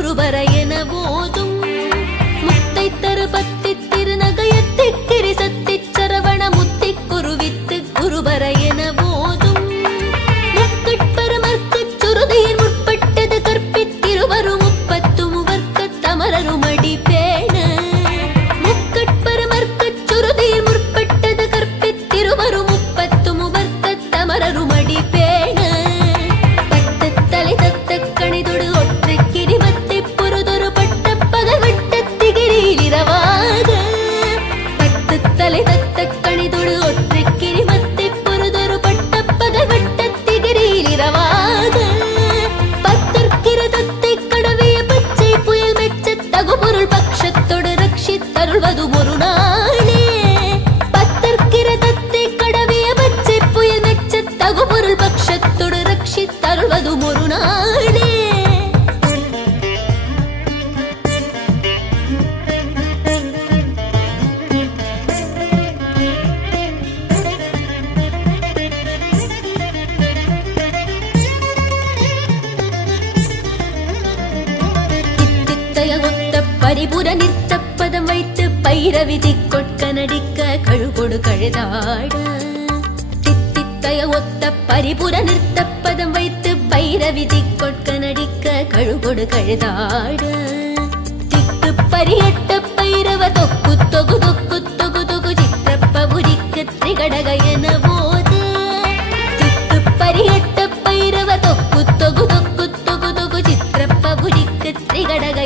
குருபர என போதும் முத்தை தரு பத்தி திருநகையத்தி கிரிசத்தி சரவண முத்தி குருவித்து குருபர என போதும் முக்கட்பரமர்க்கு சுருதியின் முற்பட்டது கற்பித்திருவரும் முப்பத்து முவர்க்க தமரருமடி பேண முக்கட்பரமர்க்கு சுருதியின் முற்பட்டது கற்பித்திருவரும் முப்பத்து முவர்க்க தமரருமடி பேண பட்டு தலை தத்த கணிதொடு ஒற்றை கிரிமத்தை பொறுதொரு பட்ட பகல் வட்டத்திகிரியில் இரவாக பட்டு தலை தத்த கணிதொடு ஒற்றை கிரிமத்தை பொறுதொரு பட்ட பகல் வட்டத்திகிரியில் இரவாக பத்தற்கிரதத்தை கடவிய பச்சை புயல் மெச்ச தகுபொருள் பட்சத்தொடு ரட்சித்தருள்வது ஒரு நாளே பத்தற்கிரதத்தை கடவிய பச்சை புயல் மெச்ச தகுபொருள் பட்சத்தொடு ரட்சித்தருள்வது ஒரு நாளே பரிபுர நித்த பதம் வைத்து பைரவிதி கொட்க நடிக்க கழுகொடு கழுதாட தித்தித்தய ஒத்த பரிபுர நிறுத்த பதம் வைத்து பைரவிதி கொட்க நடிக்க கழுகொடு கழுதாட திக்கு பரியட்ட பைரவ தொக்கு தொகு தொக்கு தொகு தொகு சித்திரப்பபுரிக்கு திரிகடக என போது திக்கு பரியட்ட பைரவ தொக்கு தொகு தொக்கு தொகு தொகு சித்திரப்பபுரிக்கு திரிகடக